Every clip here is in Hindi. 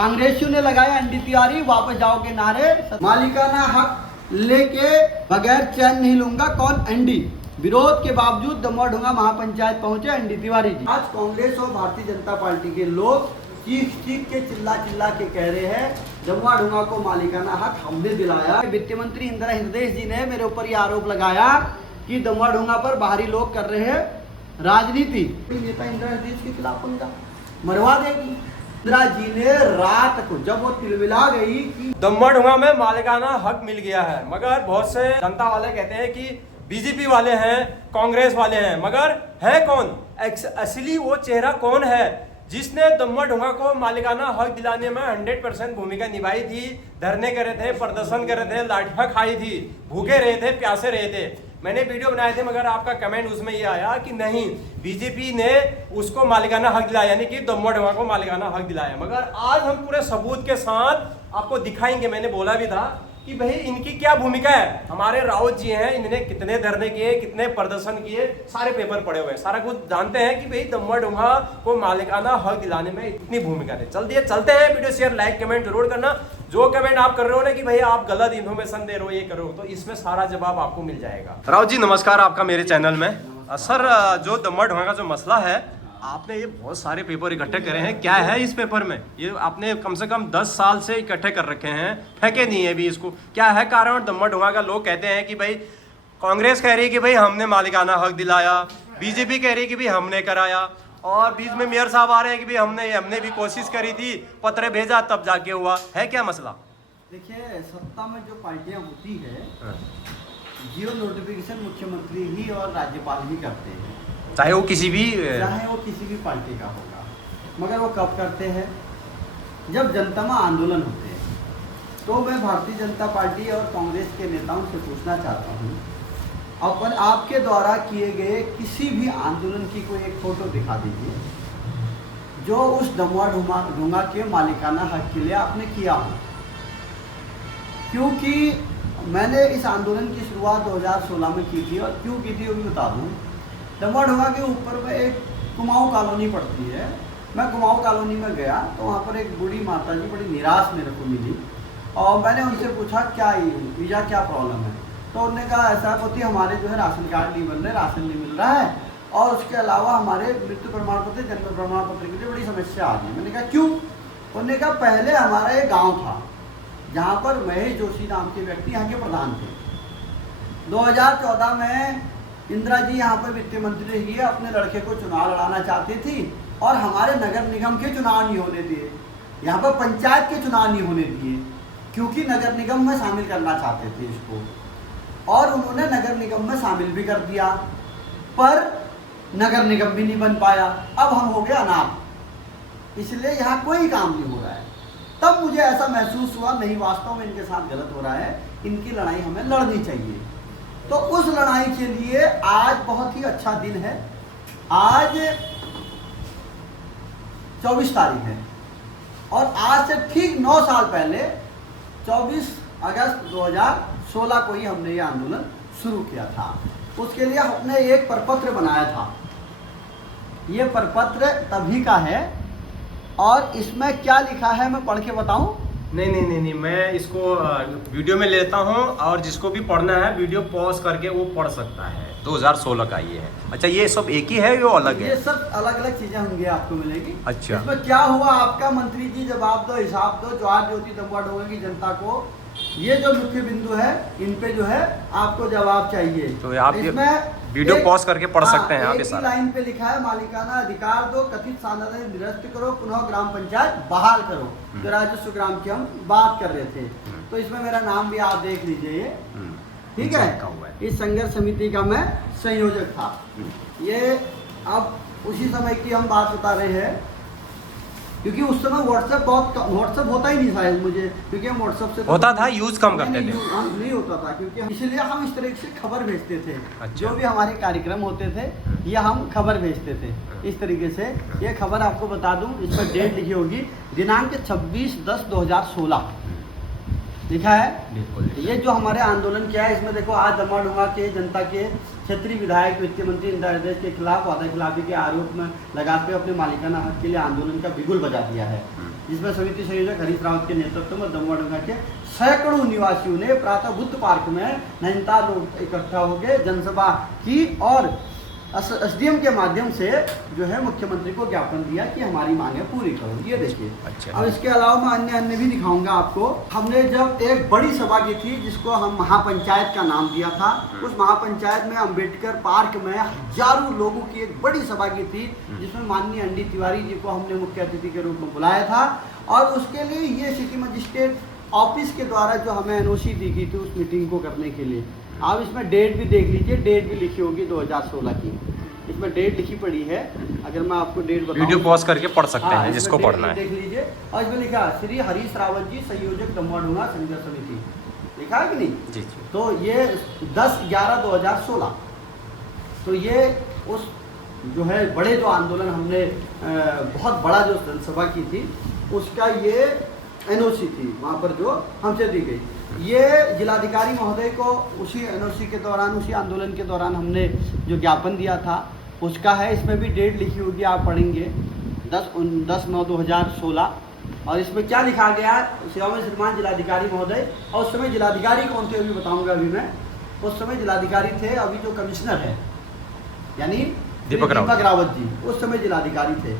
कांग्रेसियों ने लगाया एनडी तिवारी वापस जाओ के नारे, मालिकाना हक लेके बगैर चैन नहीं लूंगा कौन एनडी। विरोध के बावजूद दमोह-ढुंगा महापंचायत पहुंचे एनडी तिवारी जी। आज कांग्रेस और भारतीय जनता पार्टी के लोग चीख चीख के चिल्ला के कह रहे हैं दमोह-ढुंगा को मालिकाना हक हमने दिलाया। वित्त मंत्री इंदिरा हृदय जी ने मेरे ऊपर ये आरोप लगाया कि दमोह-ढुंगा पर बाहरी लोग कर रहे हैं राजनीति। नेता इंदिरा हृदय के खिलाफ पंगा मरवा देगी। इंदिरा जी ने रात को जब वो तिलमिला गई कि दमोह-ढुंगा में मालिकाना हक मिल गया है, मगर बहुत से जनता वाले कहते हैं कि बीजेपी वाले हैं, कांग्रेस वाले हैं, मगर है कौन? असली वो चेहरा कौन है जिसने दमोह-ढुंगा को मालिकाना हक दिलाने में 100% भूमिका निभाई थी? धरने करे थे, प्रदर्शन करे थे, लाठियां खाई थी, भूखे रहे थे, प्यासे रहे थे। मैंने वीडियो बनाए थे, मगर आपका कमेंट उसमें ये आया कि नहीं, बीजेपी ने उसको मालिकाना हक दिलाया, यानी कि दमोह-ढुंगा को मालिकाना हक दिलाया। मगर आज हम पूरे सबूत के साथ आपको दिखाएंगे। मैंने बोला भी था कि भाई इनकी क्या भूमिका है। हमारे राउत जी हैं, इन्होंने कितने धरने किए, कितने प्रदर्शन किए, सारे पेपर पड़े हुए हैं, सारा कुछ जानते हैं कि भाई दमोह-ढुंगा को मालिकाना हक दिलाने में इतनी भूमिका है। चलते हैं, वीडियो शेयर लाइक कमेंट जरूर करना। जो कमेंट आप कर रहे हो ना कि भाई आप गलत इन्फॉर्मेशन दे रहे हो, ये करो, तो इसमें सारा जवाब आपको मिल जाएगा। राउत जी नमस्कार, आपका मेरे चैनल में। सर, जो दमोह-ढुंगा का जो मसला है, आपने ये बहुत सारे पेपर इकट्ठे करे हैं, क्या है इस पेपर में? ये आपने कम से कम 10 साल से इकट्ठे कर रखे हैं, फेंके नहीं है अभी इसको, क्या है कारण? दमोह-ढुंगा का लोग कहते हैं कि भाई कांग्रेस कह रही है कि भाई हमने मालिकाना हक दिलाया, बीजेपी कह रही है कि भाई हमने कराया, और बीच में मेयर साहब आ रहे हैं कि भाई हमने भी कोशिश करी थी, पत्र भेजा तब जाके हुआ है। क्या मसला? देखिए, सत्ता में जो पार्टियां होती है, जियो नोटिफिकेशन मुख्यमंत्री ही और राज्यपाल ही करते हैं, चाहे वो किसी भी पार्टी का होगा। मगर वो कब करते हैं? जब जनता में आंदोलन होते हैं। तो मैं भारतीय जनता पार्टी और कांग्रेस के नेताओं से पूछना चाहता हूँ, अपन आपके द्वारा किए गए किसी भी आंदोलन की कोई एक फोटो दिखा दीजिए जो उस दमोह-ढुंगा के मालिकाना हक के लिए आपने किया हो। क्योंकि मैंने इस आंदोलन की शुरुआत 2016 में की थी, और क्यों की थी वो भी बता दूँ। दमोह-ढुंगा के ऊपर में एक कुमाऊं कॉलोनी पड़ती है। मैं कुमाऊं कॉलोनी में गया तो वहाँ पर एक बूढ़ी माता जी बड़ी निराश मेरे को मिली, और मैंने उनसे पूछा क्या वीज़ा क्या प्रॉब्लम है। तो उन्होंने कहा ऐसा होती हमारे जो है राशन कार्ड नहीं बन रहे, राशन नहीं मिल रहा है, और उसके अलावा हमारे मृत्यु प्रमाण पत्र, जन्म प्रमाण पत्र के लिए बड़ी समस्या आ गई। मैंने कहा क्यों? उन्होंने कहा पहले हमारा एक गाँव था जहाँ पर महेश जोशी नाम के व्यक्ति यहाँ के प्रधान थे। 2014 में इंदिरा जी यहाँ पर वित्त मंत्री रही है, अपने लड़के को चुनाव लड़ाना चाहती थी, और हमारे नगर निगम के चुनाव नहीं होने दिए, यहाँ पर पंचायत के चुनाव नहीं होने दिए, क्योंकि नगर निगम में शामिल करना चाहते थे इसको, और उन्होंने नगर निगम में शामिल भी कर दिया, पर नगर निगम भी नहीं बन पाया। अब हम हो गए अनाथ, इसलिए यहाँ कोई काम नहीं हो रहा है। तब मुझे ऐसा महसूस हुआ नहीं, वास्तव में इनके साथ गलत हो रहा है, इनकी लड़ाई हमें लड़नी चाहिए। तो उस लड़ाई के लिए आज बहुत ही अच्छा दिन है। आज 24 तारीख है, और आज से ठीक 9 साल पहले 24 अगस्त 2016 को ही हमने ये आंदोलन शुरू किया था। उसके लिए हमने एक प्रपत्र बनाया था। ये प्रपत्र तभी का है, और इसमें क्या लिखा है मैं पढ़ के बताऊं? नहीं, मैं इसको वीडियो में लेता हूँ, और जिसको भी पढ़ना है वीडियो पॉज करके वो पढ़ सकता है। 2016 का ये है। अच्छा, ये सब एक ही है, ये अलग है? ये सब अलग अलग चीजें होंगी, आपको मिलेगी। अच्छा, इसमें क्या हुआ आपका मंत्री जी जवाब दो, हिसाब दो। ज्वार ज्योति दमोह-ढुंगा की जनता को ये जो मुख्य बिंदु है, इन पे जो है आपको जवाब चाहिए। तो आप इसमें वीडियो पॉज करके पढ़ सकते हैं। आप इस लाइन पे लिखा है मालिकाना अधिकार दो, कथित सांसद निरस्त करो, पुनः ग्राम पंचायत बहाल करो। जो राजस्व ग्राम की हम बात कर रहे थे, तो इसमें मेरा नाम भी आप देख लीजिए, ये ठीक है। इस संघर्ष समिति का मैं संयोजक था। ये अब उसी समय की हम बात बता रहे हैं, क्योंकि उस समय व्हाट्सएप होता ही नहीं शायद मुझे, क्योंकि हम व्हाट्सएप से होता था, यूज कम करते थे। नहीं होता था, क्योंकि इसलिए हम इस तरह से खबर भेजते थे। अच्छा। जो भी हमारे कार्यक्रम होते थे, या हम खबर भेजते थे इस तरीके से। ये खबर आपको बता दूं, इस पर डेट लिखी होगी, दिनांक 26/10/2016 लिखा है। बिल्कुल। ये जो हमारे आंदोलन किया है, इसमें देखो आज दमोह-ढुंगा के जनता के क्षेत्रीय विधायक वित्त मंत्री इंदिरा हृदय के खिलाफ वादा खिलाफी के आरोप में लगाते हुए अपने मालिकाना हक के लिए आंदोलन का बिगुल बजा दिया है। जिसमें समिति संयोजक हरीश रावत के नेतृत्व में दमोह के सैकड़ों निवासियों ने प्रातः बुद्ध पार्क में नैनीताल लोग इकट्ठा हो गए, जनसभा की और एसडीएम के माध्यम से जो है मुख्यमंत्री को ज्ञापन दिया कि हमारी मांगे पूरी करो। ये देखिए। अच्छा। अब इसके अलावा मैं अन्य भी दिखाऊंगा आपको। हमने जब एक बड़ी सभा की थी जिसको हम महापंचायत का नाम दिया था, उस महापंचायत में अंबेडकर पार्क में हजारों लोगों की एक बड़ी सभा की थी, जिसमें माननीय एनडी तिवारी जी को हमने मुख्य अतिथि के रूप में बुलाया था। और उसके लिए ये सिटी मजिस्ट्रेट ऑफिस के द्वारा जो हमें एनओसी दी गई थी उस मीटिंग को करने के लिए। आप इसमें डेट भी देख लीजिए, डेट भी लिखी होगी 2016 की, इसमें डेट लिखी पड़ी है। अगर मैं आपको डेट बताऊं, वीडियो पॉज करके पढ़ सकते हैं इसमें जिसको डेट पढ़ना है। देख लीजिए। और इसमें लिखा है श्री हरीश रावत जी संयोजक दमोह संघर्ष समिति, लिखा है कि नहीं? जी जी। तो ये 10/11/2016, तो ये उस जो है बड़े जो आंदोलन हमने बहुत बड़ा जो जनसभा की थी उसका ये एनओसी थी, वहाँ पर जो हमसे दी गई। ये जिलाधिकारी महोदय को उसी एनओसी के दौरान, उसी आंदोलन के दौरान हमने जो ज्ञापन दिया था उसका है। इसमें भी डेट लिखी होगी, आप पढ़ेंगे 10/9/2016। और इसमें क्या लिखा गया है, सेवा में श्रीमान जिलाधिकारी महोदय। और उस समय जिलाधिकारी कौन थे अभी बताऊंगा। अभी मैं उस समय जिलाधिकारी थे, अभी जो कमिश्नर है यानी दीपक रावत जी उस समय जिलाधिकारी थे।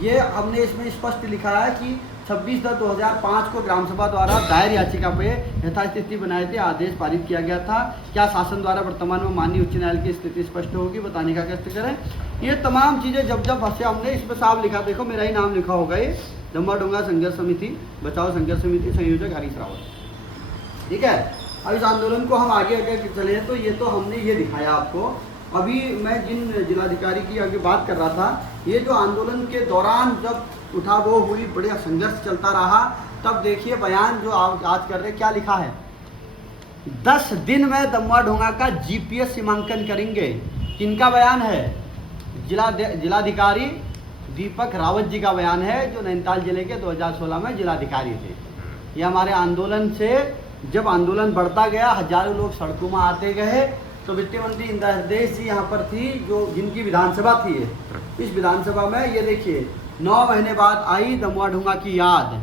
ये हमने इसमें स्पष्ट लिखा है कि 26/10/2005 को ग्राम सभा द्वारा दायर याचिका पे यथास्थिति बनाए थे आदेश पारित किया गया था। क्या शासन द्वारा वर्तमान में माननीय उच्च न्यायालय की स्थिति स्पष्ट होगी, बताने का कष्ट करें। ये तमाम चीज़ें जब फंसे हमने इसमें साफ लिखा, देखो मेरा ही नाम लिखा होगा, ये दमोह संघर्ष समिति, बचाओ संघर्ष समिति, संयोजक हरीश रावत। ठीक है। अब इस आंदोलन को हम आगे चले तो ये तो हमने ये दिखाया आपको। अभी मैं जिन जिलाधिकारी की आगे बात कर रहा था, ये जो आंदोलन के दौरान जब उठा वो हुई, बढ़िया संघर्ष चलता रहा, तब देखिए बयान जो आज कर रहे क्या लिखा है। 10 दिन में दमोह का जीपीएस सीमांकन करेंगे। किनका बयान है? जिलाधिकारी दीपक रावत जी का बयान है, जो नैनीताल जिले के 2016 में जिलाधिकारी थे। ये हमारे आंदोलन से जब आंदोलन बढ़ता गया, हजारों लोग सड़कों में आते गए, तो वित्त मंत्री इंदिरा हृदय जी यहाँ पर थी, जो जिनकी विधानसभा थी। इस विधानसभा में ये देखिए 9 महीने बाद आई दमोह की याद,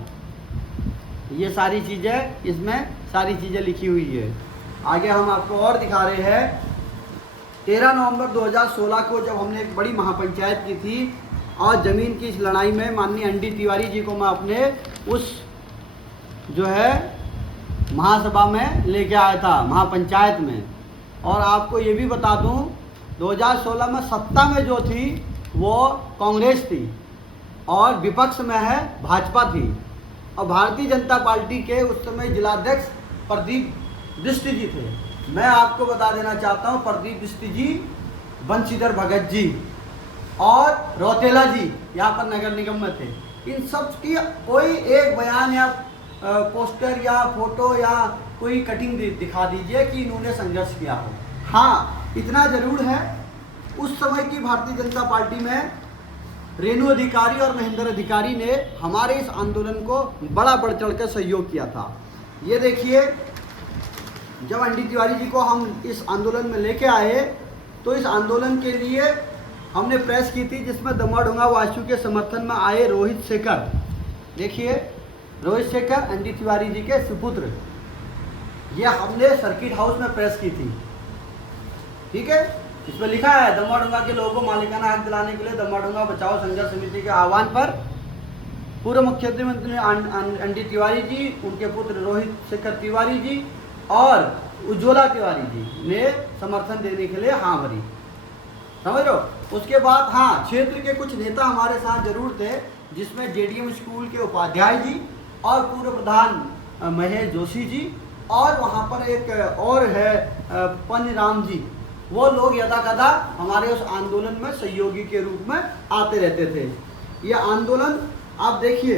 ये सारी चीज़ें इसमें सारी चीज़ें लिखी हुई है। आगे हम आपको और दिखा रहे हैं। 13 नवंबर 2016 को जब हमने एक बड़ी महापंचायत की थी और ज़मीन की इस लड़ाई में माननीय एनडी तिवारी जी को मैं अपने उस जो है महासभा में लेके आया था, महापंचायत में। और आपको ये भी बता दूं 2016 में सत्ता में जो थी वो कांग्रेस थी और विपक्ष में है भाजपा थी। और भारतीय जनता पार्टी के उस समय जिलाध्यक्ष प्रदीप बिष्ट जी थे। मैं आपको बता देना चाहता हूँ, प्रदीप बिष्ट जी, बंशीधर भगत जी और रौतेला जी यहाँ पर नगर निगम में थे। इन सब की कोई एक बयान या पोस्टर या फोटो या कोई कटिंग दिखा दीजिए कि इन्होंने संघर्ष किया हो। हाँ, इतना जरूर है, उस समय की भारतीय जनता पार्टी में रेणु अधिकारी और महेंद्र अधिकारी ने हमारे इस आंदोलन को बड़ा बढ़ चढ़ कर सहयोग किया था। ये देखिए, जब एनडी तिवारी जी को हम इस आंदोलन में लेके आए तो इस आंदोलन के लिए हमने प्रेस की थी, जिसमें दमोह वासियों के समर्थन में आए रोहित शेखर। देखिए, रोहित शेखर एनडी तिवारी जी के सुपुत्र। ये हमने सर्किट हाउस में प्रेस की थी। ठीक है। इसमें लिखा है दमोह के लोगों को मालिकाना हक दिलाने के लिए दमोह बचाओ संघर्ष समिति के आह्वान पर पूर्व मुख्यमंत्री एनडी तिवारी जी, उनके पुत्र रोहित शेखर तिवारी जी और उज्ज्वला तिवारी जी ने समर्थन देने के लिए हाँ भरी। समझ लो। उसके बाद हाँ, क्षेत्र के कुछ नेता हमारे साथ जरूर थे, जिसमें जेडीएम स्कूल के उपाध्याय जी और पूर्व प्रधान महेश जोशी जी और वहाँ पर एक और है पन्नीराम जी। वो लोग यदा कदा हमारे उस आंदोलन में सहयोगी के रूप में आते रहते थे। ये आंदोलन आप देखिए,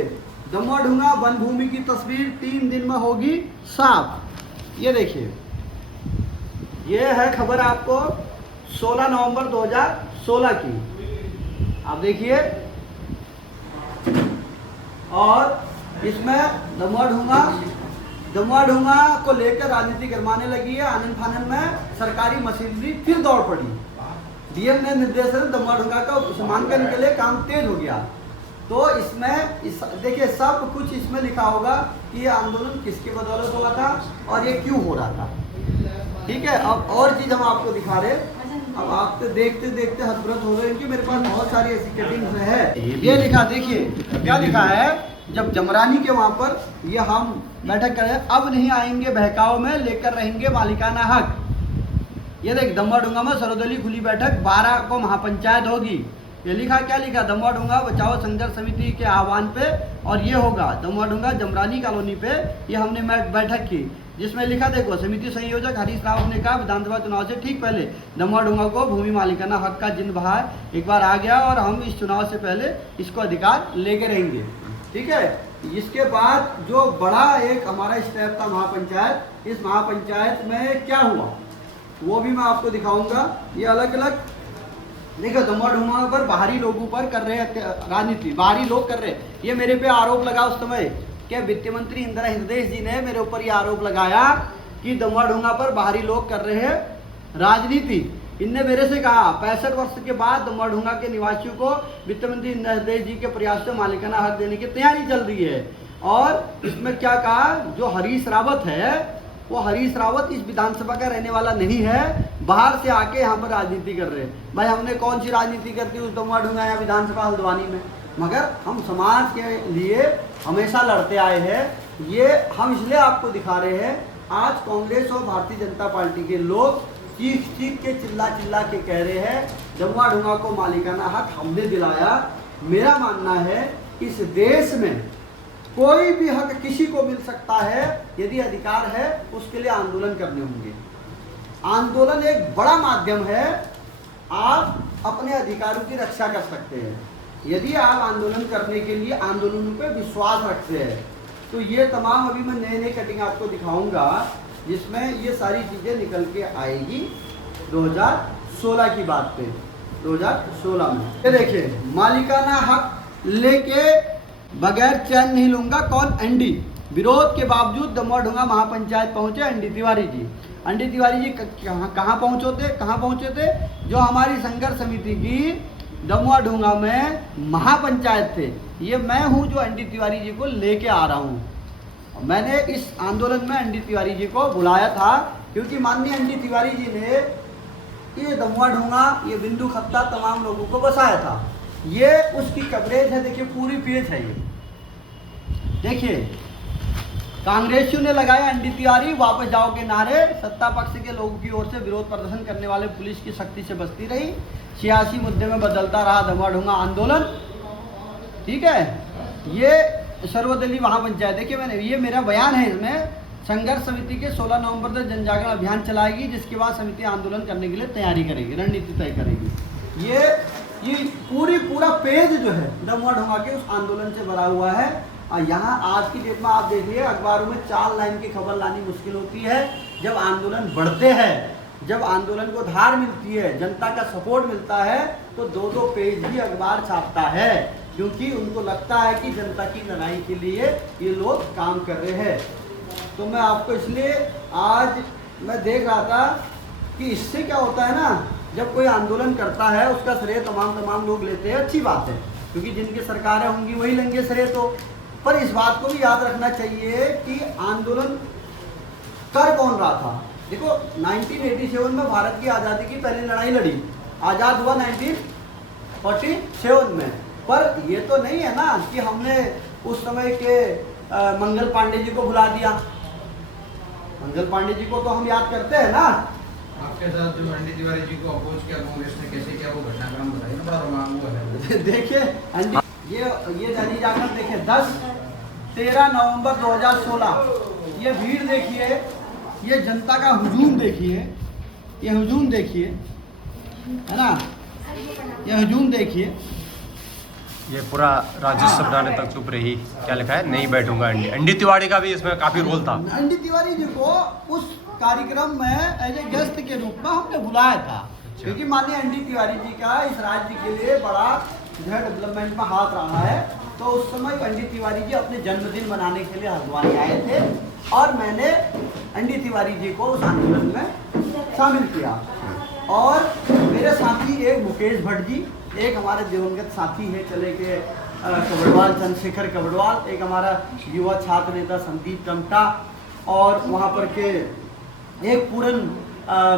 दमोह वन भूमि की तस्वीर 3 दिन में होगी साफ। ये देखिए, ये है खबर आपको 16 नवंबर 2016 की। आप देखिए, और इसमें दमोह को लेकर राजनीति गरमाने लगी है। आनंद फानन में सरकारी मशीनरी फिर दौड़ पड़ी। डीएम ने निर्देशन दमोह का सीमांकन के लिए काम तेज हो गया। तो इसमें देखिए सब कुछ इसमें लिखा होगा कि ये आंदोलन किसके बदौलत हुआ था और ये क्यों हो रहा था। ठीक है, अब और चीज़ हम आपको दिखा रहे हैं। अब आप तो देखते देखते हसरत हो रहे हैं कि मेरे पास बहुत सारी ऐसी कटिंग्स है। ये लिखा, देखिए क्या लिखा है, जब जमरानी के वहाँ पर ये हम बैठक करें, अब नहीं आएंगे बहकाव में, लेकर रहेंगे मालिकाना हक। ये देख, दम्मा डूंगा में सर्वदलीय खुली बैठक 12 को महापंचायत होगी। ये लिखा, क्या लिखा, दम्मा डूंगा बचाओ संघर्ष समिति के आह्वान पे, और ये होगा दम्मा डूंगा जमरानी कॉलोनी पे। ये हमने बैठक की, जिसमें लिखा, देखो, समिति संयोजक हरीश रावत ने कहा विधानसभा चुनाव से ठीक पहले दम्मा डूंगा को भूमि मालिकाना हक का जिन बहार एक बार आ गया और हम इस चुनाव से पहले इसको अधिकार लेके रहेंगे। ठीक है, इसके बाद जो बड़ा एक हमारा स्टेप था महापंचायत, इस महापंचायत में क्या हुआ वो भी मैं आपको दिखाऊंगा। ये अलग अलग देखो, दम्मा डूंगा पर बाहरी लोगों पर कर रहे हैं राजनीति, बाहरी लोग कर रहे हैं। ये मेरे पे आरोप लगा उस समय कि वित्त मंत्री इंदिरा हृदय जी ने मेरे ऊपर ये आरोप लगाया कि दम्मा डूंगा पर बाहरी लोग कर रहे हैं राजनीति। इनने मेरे से कहा 65 वर्ष के बाद दम्मा डूंगा के निवासियों को वित्त मंत्री इंदिरा हृदय जी के प्रयास से मालिकाना हक देने की तैयारी चल रही है। और इसमें क्या कहा, जो हरीश रावत है वो हरीश रावत इस विधानसभा का रहने वाला नहीं है, बाहर से आके यहाँ पर राजनीति कर रहे हैं। भाई हमने कौन सी राजनीति करती उस दम्मा डूंगा या विधानसभा हल्द्वानी में, मगर हम समाज के लिए हमेशा लड़ते आए हैं। ये हम इसलिए आपको दिखा रहे हैं। आज कांग्रेस और भारतीय जनता पार्टी के लोग चीख चीख के चिल्ला चिल्ला के कह रहे हैं दम्मा डूंगा को मालिकाना हक हमने दिलाया। मेरा मानना है इस देश में कोई भी हक किसी को मिल सकता है, यदि अधिकार है उसके लिए आंदोलन करने होंगे। आंदोलन एक बड़ा माध्यम है, आप अपने अधिकारों की रक्षा कर सकते हैं यदि आप आंदोलन करने के लिए आंदोलनों पे विश्वास रखते हैं। तो ये तमाम अभी मैं नए नए कटिंग आपको दिखाऊंगा जिसमें ये सारी चीज़ें निकल के आएगी 2016 की बात पे। 2016 में ये देखिए, मालिकाना हक लेके बगैर चैन नहीं लूंगा, कौन, एनडी। विरोध के बावजूद दम्मा डूंगा महापंचायत पहुंचे एनडी तिवारी जी। एनडी तिवारी जी कहाँ पहुंचे थे, जो हमारी संघर्ष समिति की दम्मा डूंगा में महापंचायत थे। ये मैं हूं जो एनडी तिवारी जी को लेके आ रहा हूं। मैंने इस आंदोलन में एनडी तिवारी जी को बुलाया था क्योंकि माननीय एनडी तिवारी जी ने ये दम्मा डूंगा, ये बिंदु खत्ता तमाम लोगों को बसाया था। ये उसकी कवरेज है, देखिए पूरी पेज है ये। देखिए, कांग्रेसियों ने लगाया एनडी तिवारी वापस जाओ के नारे, सत्ता पक्ष के लोगों की ओर से विरोध प्रदर्शन करने वाले पुलिस की सख्ती से बचती रही, सियासी मुद्दे में बदलता रहा दम्मा डूंगा आंदोलन। ठीक है, ये सर्वदलीय महापंचायत, देखिए मैंने ये मेरा बयान है, इसमें संघर्ष समिति के 16 नवंबर तक जन जागरण अभियान चलाएगी, जिसके बाद समिति आंदोलन करने के लिए तैयारी करेगी, रणनीति तय करेगी। ये पूरा पेज जो है दम्मा डूंगा के उस आंदोलन से भरा हुआ है। और यहाँ आज की डेट में आप देखिए अखबारों में 4 लाइन की खबर लानी मुश्किल होती है। जब आंदोलन बढ़ते हैं, जब आंदोलन को धार मिलती है, जनता का सपोर्ट मिलता है, तो 2-2 पेज ही अखबार छापता है, क्योंकि उनको लगता है कि जनता की लड़ाई के लिए ये लोग काम कर रहे हैं। तो मैं आपको इसलिए आज मैं देख रहा था कि इससे क्या होता है ना, जब कोई आंदोलन करता है उसका श्रेय तमाम लोग लेते हैं, अच्छी बात है, क्योंकि जिनकी सरकारें होंगी वही लेंगे श्रेय। तो पर इस बात को भी याद रखना चाहिए कि आंदोलन कर कौन रहा था। देखो 1987 में भारत की आज़ादी की पहली लड़ाई लड़ी, आज़ाद हुआ 1947 में। पर ये तो नहीं है ना कि हमने उस समय के मंगल पांडे जी को भुला दिया। मंगल पांडे जी को तो हम याद करते हैं ना। आपके साथ जो एनडी तिवारी जी को अपोज किया कांग्रेस ने, कैसे किया वो घटनाक्रम बताइए ना, बड़ा रोमांचक है। देखिए ये दैनिक जागरण देखिए 13 नवंबर 2016, ये भीड़ देखिए, ये जनता का हुजूम देखिए, ये हुजूम देखिए, है ना, ये हुजूम देखिए। ये पूरा राजस्व बनाने तक चुप रही, क्या लिखा है, नहीं बैठूंगा एनडी। एनडी तिवारी का भी इसमें काफी रोल था। एनडी तिवारी जी को उस कार्यक्रम में एज ए गेस्ट के रूप में हमने बुलाया था, क्योंकि माननीय एनडी तिवारी जी का इस राज्य के लिए बड़ा डेवलपमेंट में हाथ रहा है। तो उस समय एनडी तिवारी जी अपने जन्मदिन मनाने के लिए हल्द्वानी आए थे और मैंने एनडी तिवारी जी को उस आंदोलन में शामिल किया। और मेरे साथी एक मुकेश भट्ट जी, एक हमारे दिवंगत साथी है, चले के कबड़वाल, चंद्रशेखर कबड़वाल, एक हमारा युवा छात्र नेता संदीप टमटा, और वहाँ पर के एक पूरन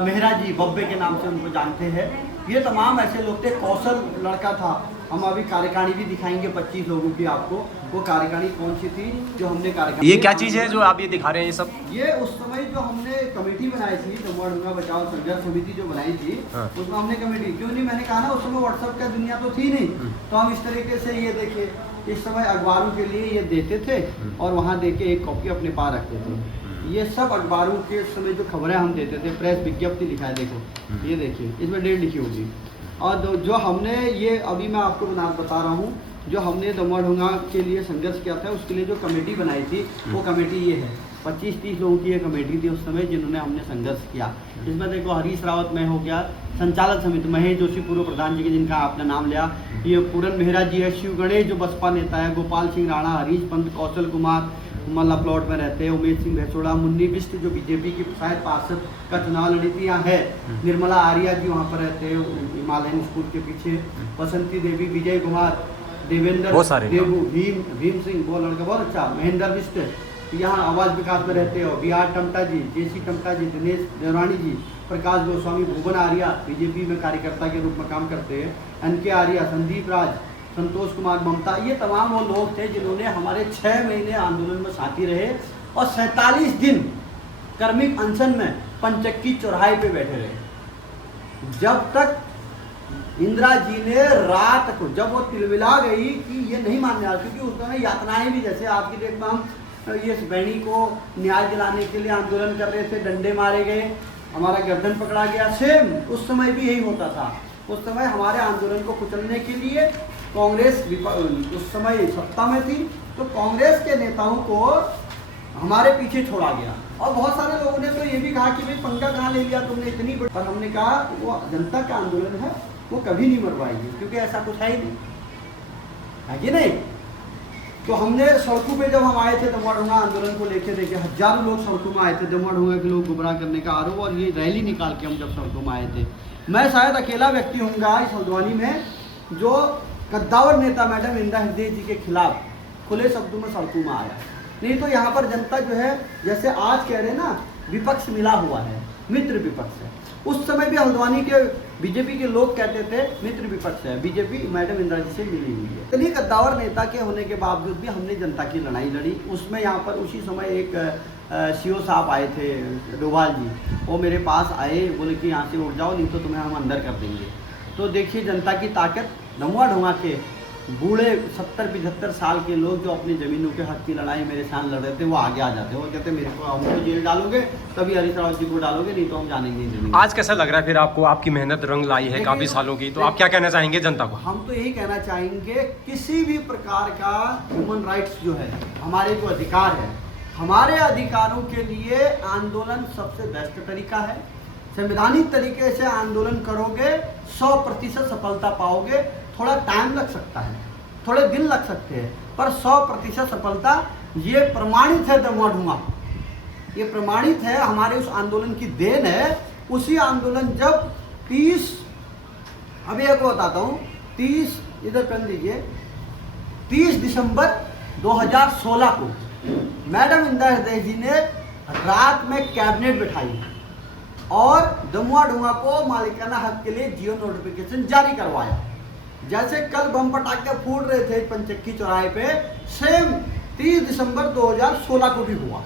मेहरा जी बब्बे के नाम से उनको जानते हैं। ये तमाम ऐसे लोग थे। कौशल लड़का था। हम अभी कार्यकारिणी भी दिखाएंगे 25 लोगों की आपको। वो कार्यकारिणी कौन सी थी जो हमने कार्यकारिणी, ये क्या चीज़ है जो आप ये दिखा रहे हैं? ये सब ये उस समय जो हमने कमेटी बनाई थी, दमोह डुंगरा बचाओ संघर्ष समिति जो बनाई थी, हाँ। उसमें हमने कमेटी, क्यों नहीं, मैंने कहा ना उस समय व्हाट्सएप का दुनिया तो थी नहीं, तो हम इस तरीके से ये देखे, इस समय अखबारों के लिए ये देते थे और वहाँ दे के एक कॉपी अपने पास रखते थे। ये सब अखबारों के समय जो खबरें हम देते थे, प्रेस विज्ञप्ति लिखा है, देखो ये देखिए, इसमें डेट लिखी होगी। और जो हमने ये अभी मैं आपको बता रहा हूँ, जो हमने दमोह डुंगरा के लिए संघर्ष किया था, उसके लिए जो कमेटी बनाई थी, वो कमेटी ये है। 25-30 लोगों की ये कमेटी थी उस समय जिन्होंने हमने संघर्ष किया। इसमें देखो हरीश रावत में हो गया, संचालक समिति महेश जोशी पूर्व प्रधान जी के, जिनका आपने नाम लिया, ये पूरन मेहरा जी है, शिव गणेश जो बसपा नेता है, गोपाल सिंह राणा, हरीश पंत, कौशल कुमार मल्ला प्लॉट में रहते हैं, उमेश सिंह भैसोड़ा, मुन्नी बिष्ट जो बीजेपी की शायद पार्षद का चुनाव लड़ी थी यहाँ है, निर्मला आर्या जी वहाँ पर रहते हैं हिमालयन स्कूल के पीछे, बसंती देवी, विजय कुमार, देवेंद्र देवू, भीम सिंह, वो लड़का बहुत अच्छा, महेंद्र बिष्ट यहाँ आवास विकास में रहते हो, बी आर टमटा जी, जेसी टमटा जी, दिनेश देवरानी जी, प्रकाश गोस्वामी, भुवन आर्या बीजेपी में कार्यकर्ता के रूप में काम करते हैं, एनके आर्या, संदीप राज, संतोष कुमार, ममता, ये तमाम वो लोग थे जिन्होंने हमारे 6 महीने आंदोलन में साथी रहे और 47 दिन कर्मिक अनशन में पंचक्की चौराहे पे बैठे रहे, जब तक इंदिरा जी ने रात को, जब वो तिलमिला गई कि ये नहीं मानने वाले, क्योंकि उस समय यातनाएं भी, जैसे आपकी देखता हम ये बहनी को न्याय दिलाने के लिए आंदोलन कर रहे थे, डंडे मारे गए, हमारा गर्दन पकड़ा गया, सेम उस समय भी यही होता था। उस समय हमारे आंदोलन को कुचलने के लिए कांग्रेस उस समय सत्ता में थी, तो कांग्रेस के नेताओं को हमारे पीछे छोड़ा गया। और बहुत सारे लोगों ने तो ये भी कहा कि भाई पंखा कहाँ ले लिया तुमने इतनी बड़ी, पर हमने कहा वो जनता का आंदोलन है, वो कभी नहीं मरवाएगी, क्योंकि ऐसा कुछ है ही नहीं, है कि नहीं। तो हमने सड़कों पे जब हम आए थे दमोह डुंगरा आंदोलन को लेके, देखे हजारों लोग सड़कों में आए थे, दमोह डुंगरा के लोग गुमराह करने का आरोप, और ये रैली निकाल के हम जब सड़कों में आए थे, मैं शायद अकेला व्यक्ति होऊंगा इस हल्द्वानी में जो कद्दावर नेता मैडम इंदिरा हृदय जी के खिलाफ खुले शब्दों में सड़कों में आया। नहीं तो यहाँ पर जनता जो है, जैसे आज कह रहे हैं ना, विपक्ष मिला हुआ है, मित्र विपक्ष है। उस समय भी हल्द्वानी के बीजेपी के लोग कहते थे मित्र विपक्ष है, बीजेपी मैडम इंदिरा जी से मिली हुई है। चलिए, कद्दावर नेता के होने के बावजूद भी हमने जनता की लड़ाई लड़ी। उसमें यहाँ पर उसी समय एक सीओ साहब आए थे, डोभाल जी, वो मेरे पास आए, बोले कि यहाँ से उठ जाओ, नहीं तो तुम्हें हम अंदर कर देंगे। तो देखिए जनता की ताकत, दमोह डुंगरा के बूढ़े 70-75 साल के लोग जो अपनी ज़मीनों के हक की लड़ाई मेरे साथ लड़ रहे थे, वो आगे आ जाते हैं। वो कहते मेरे को, हमको जेल डालोगे तभी हरीश रावत जी को डालोगे, नहीं तो हम जाने नहीं देंगे। आज कैसा लग रहा है फिर आपको? आपकी मेहनत रंग लाई है काफ़ी सालों की, तो आप क्या कहना चाहेंगे जनता को? हम तो यही कहना चाहेंगे, किसी भी प्रकार का ह्यूमन राइट्स जो है, हमारे जो अधिकार है, हमारे अधिकारों के लिए आंदोलन सबसे बेस्ट तरीका है। संवैधानिक तरीके से आंदोलन करोगे 100% सफलता पाओगे। थोड़ा टाइम लग सकता है, थोड़े दिन लग सकते हैं, पर 100% सफलता ये प्रमाणित है। दमोह डुंगरा ये प्रमाणित है, हमारे उस आंदोलन की देन है। उसी आंदोलन जब 30, अभी आपको बताता हूँ, 30 इधर कर लीजिए, 30 दिसंबर 2016 को मैडम इंदिरा हृदय जी ने रात में कैबिनेट बिठाई और दमोह डुंगरा को मालिकाना हक के लिए जियो नोटिफिकेशन जारी करवाया। जैसे कल बम पटाखे फूट रहे थे पंचक्की चौराहे पे, सेम 30 दिसंबर 2016 को भी हुआ।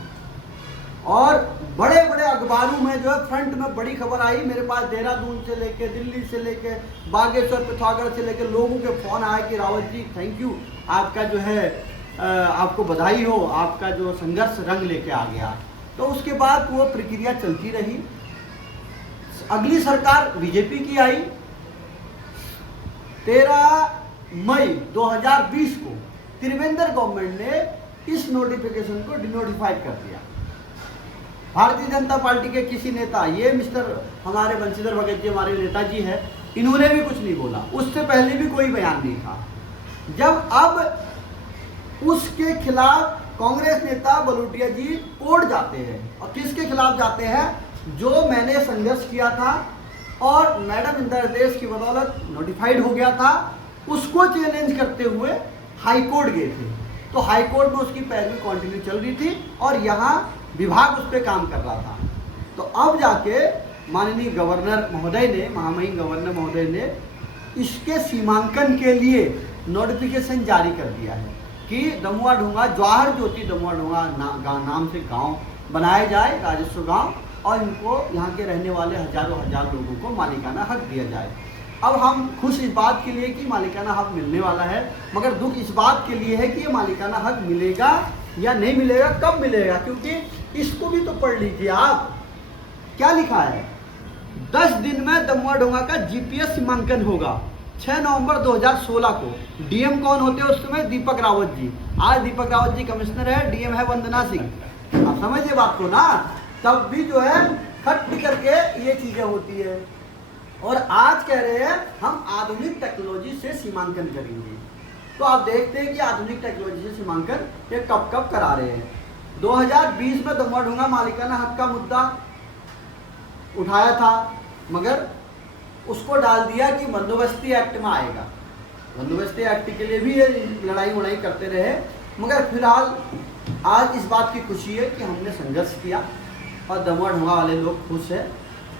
और बड़े बड़े अखबारों में जो है फ्रंट में बड़ी खबर आई। मेरे पास देहरादून से लेके, दिल्ली से लेके, बागेश्वर, पिथौरागढ़ से लेके लोगों के फ़ोन आए कि रावत जी थैंक यू, आपका जो है आपको बधाई हो, आपका जो संघर्ष रंग लेके आ गया। तो उसके बाद वो प्रक्रिया चलती रही। अगली सरकार बीजेपी की आई। 13 मई 2020 को त्रिवेंद्र गवर्नमेंट ने इस नोटिफिकेशन को डिनोटिफाइड कर दिया। भारतीय जनता पार्टी के किसी नेता, ये मिस्टर हमारे बंशीधर भगत जी हमारे नेताजी है, इन्होंने भी कुछ नहीं बोला। उससे पहले भी कोई बयान नहीं था। जब अब उसके खिलाफ कांग्रेस नेता बलूटिया जी कोर्ट जाते हैं, और किसके खिलाफ जाते हैं? जो मैंने संघर्ष किया था और मैडम इंदिरा हृदय की बदौलत नोटिफाइड हो गया था, उसको चैलेंज करते हुए हाई कोर्ट गए थे, तो हाई कोर्ट में उसकी पैरवी कंटिन्यू चल रही थी और यहाँ विभाग उस पर काम कर रहा था। तो अब जाके माननीय गवर्नर महोदय ने, महामहिम गवर्नर महोदय ने इसके सीमांकन के लिए नोटिफिकेशन जारी कर दिया है कि दमुआ ढूंगा, जवाहर ज्योति दमुआ ढूंगा नाम से गांव बनाया जाए, राजस्व गांव, और इनको यहाँ के रहने वाले हजारों लोगों को मालिकाना हक दिया जाए। अब हम खुश इस बात के लिए कि मालिकाना हक मिलने वाला है, मगर दुख इस बात के लिए है कि ये मालिकाना हक मिलेगा या नहीं मिलेगा, कब मिलेगा, क्योंकि इसको भी तो पढ़ लीजिए आप, क्या लिखा है, 10 दिन में दमुआ ढोंगा का जीपीएस सीमांकन होगा 6 नवंबर 2016 को। डीएम कौन होते हैं उस समय? दीपक रावत जी। आज दीपक रावत जी कमिश्नर है, डीएम है वंदना सिंह। आप समझिए बात को ना, तब भी जो है खट करके ये चीजें होती है। और आज कह रहे हैं हम आधुनिक टेक्नोलॉजी से सीमांकन करेंगे। तो आप देखते हैं कि आधुनिक टेक्नोलॉजी से सीमांकन ये कब कब करा रहे हैं। 2020 में दमुआ ढूंगा मालिकाना हक का मुद्दा उठाया था, मगर उसको डाल दिया कि बंदोबस्ती एक्ट में आएगा। बंदोबस्ती एक्ट के लिए भी ये लड़ाई वड़ाई करते रहे, मगर फिलहाल आज इस बात की खुशी है कि हमने संघर्ष किया और दमुआ ढूंगा वाले लोग खुश हैं।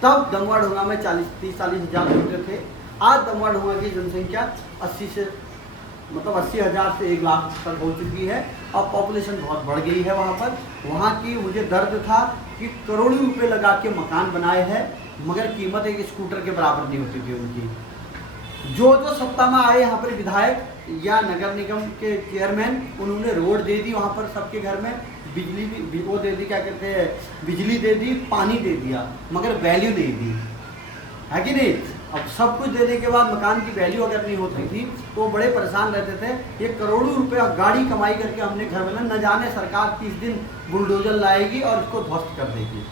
तब दमुआ ढूंगा में 30-40 हज़ार वोटर थे, आज दमुआ ढूंगा की जनसंख्या 80,000 से 1 लाख तक हो चुकी है और पॉपुलेशन बहुत बढ़ गई है वहाँ पर। वहाँ की मुझे दर्द था कि करोड़ों रुपए लगा के मकान बनाए हैं, मगर कीमत एक स्कूटर के बराबर नहीं होती थी उनकी। जो सत्ता में आए यहाँ पर विधायक या नगर निगम के चेयरमैन, उन्होंने रोड दे दी वहाँ पर सबके घर में, बिजली भी वो दे दी, क्या कहते हैं, बिजली दे दी, पानी दे दिया, मगर वैल्यू नहीं दी, है कि नहीं। अब सब कुछ देने के बाद मकान की वैल्यू अगर नहीं होती थी तो बड़े परेशान रहते थे। ये करोड़ों रुपए गाड़ी कमाई करके हमने घर में, न जाने सरकार 30 दिन बुलडोजर लाएगी और इसको ध्वस्त कर देगी।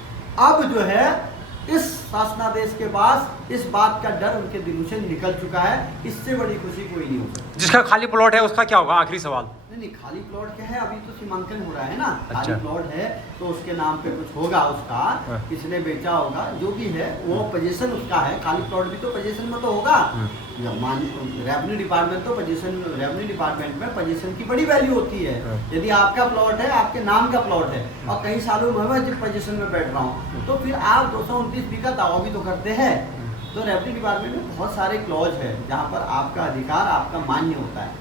अब जो है इस शासनादेश के बाद इस बात का डर उनके दिलों से निकल चुका है। इससे बड़ी खुशी कोई नहीं हो सकती। जिसका खाली प्लॉट है उसका क्या होगा? आखिरी सवाल। नहीं, खाली प्लॉट क्या है, अभी तो सीमांकन हो रहा है ना। अच्छा। खाली प्लॉट है तो उसके नाम पे कुछ होगा, उसका किसने बेचा होगा, जो भी है वो पोजीशन उसका है। खाली प्लॉट भी तो पोजीशन में तो होगा। रेवेन्यू डिपार्टमेंट तो रेवेन्यू डिपार्टमेंट में पोजीशन की बड़ी वैल्यू होती है। यदि आपका प्लॉट है, आपके नाम का प्लॉट है और कई सालों में मैं जिस पोजीशन में बैठ रहा हूँ, तो फिर आप 229 का दावा भी तो करते हैं। तो रेवेन्यू डिपार्टमेंट में बहुत सारे क्लॉज है जहाँ पर आपका अधिकार आपका मान्य होता है।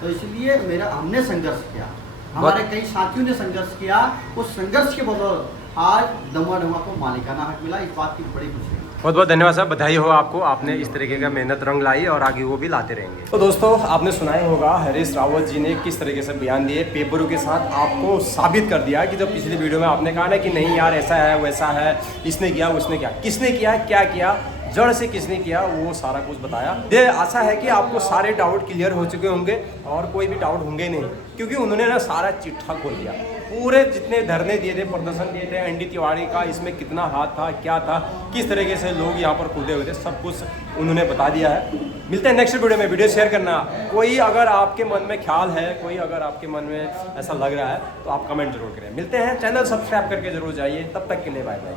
तो इसलिए हमने संघर्ष किया, हमारे कई साथियों ने संघर्ष किया, उस संघर्ष के बदौलत आज दमुआ ढूंगा को मालिकाना हक मिला। इस बात की बड़ी खुशी है। बहुत बहुत धन्यवाद साहब, बधाई हो आपको, आपने इस तरीके का मेहनत रंग लाई और आगे वो भी लाते रहेंगे। तो दोस्तों, आपने सुना ही होगा हरीश रावत जी ने किस तरीके से बयान दिए, पेपरों के साथ आपको साबित कर दिया कि जब पिछली वीडियो में आपने कहा ना कि नहीं यार ऐसा है वैसा है, इसने किया उसने किया, किसने किया, क्या किया, जड़ से किसने किया, वो सारा कुछ बताया। ये आशा है कि आपको सारे डाउट क्लियर हो चुके होंगे और कोई भी डाउट होंगे नहीं, क्योंकि उन्होंने ना सारा चिट्ठा खोल दिया। पूरे जितने धरने दिए थे, प्रदर्शन दिए थे, एनडी तिवारी का इसमें कितना हाथ था, क्या था, किस तरीके से लोग यहाँ पर कूदे हुए थे, सब कुछ उन्होंने बता दिया है। मिलते हैं नेक्स्ट वीडियो में। वीडियो शेयर करना, कोई अगर आपके मन में ख्याल है, कोई अगर आपके मन में ऐसा लग रहा है तो आप कमेंट जरूर करें। मिलते हैं, चैनल सब्सक्राइब करके जरूर जाइए। तब तक के लिए बाय बाय।